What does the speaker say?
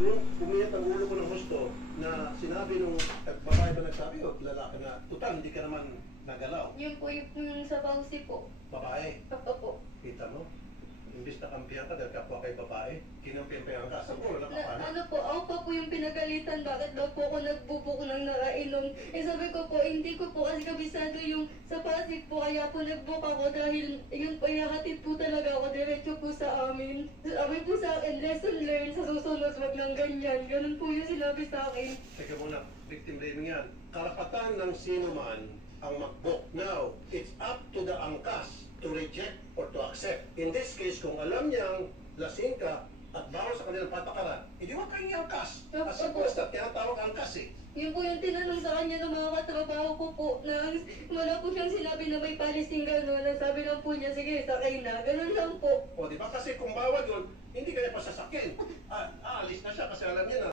Doon, pumiyak ang ulo ko ng gusto na sinabi nung babae ba nagsabi o lalaki na, tutal, hindi ka naman nagalaw. Yun po yung sa pausi po. Babae, Papa po. kita mo? Imbis na kampiyan ka dahil kapwa kay babae, kinampiyan ka. Saan ko wala ka pa? Ano po, ako pa po yung pinagalitan. Bakit daw po ako nagbubuk ng nakainom? Eh sabi ko po, hindi ko po kasi kabisado yung sa Pasig po. Kaya po nagbook ako dahil yun po, ihahatid po talaga ako diretso po sa amin. Sabi po sa akin, lesson learned sa susunod, wag ng ganyan. Ganun po yung sinabi sa akin. Teka muna, victim blaming yan. Karapatan ng sino man ang mag-book. Now, it's up to the angkas to reject or to accept. In this case, kung alam niyang lasing ka at bawal sa kanilang patakaran, hindi wag kayong angkas. As simple as that, tinatawag angkas eh. Yun po yung tinanong sa kanya ng mga katrabaho ko po na wala po siyang sinabi na may palising gano'n. Sabi lang po niya, sige, sakay na. Ganun lang po. O, di ba kasi kung bawal yun, hindi kanya pasasakin. Aalis na siya kasi alam niya na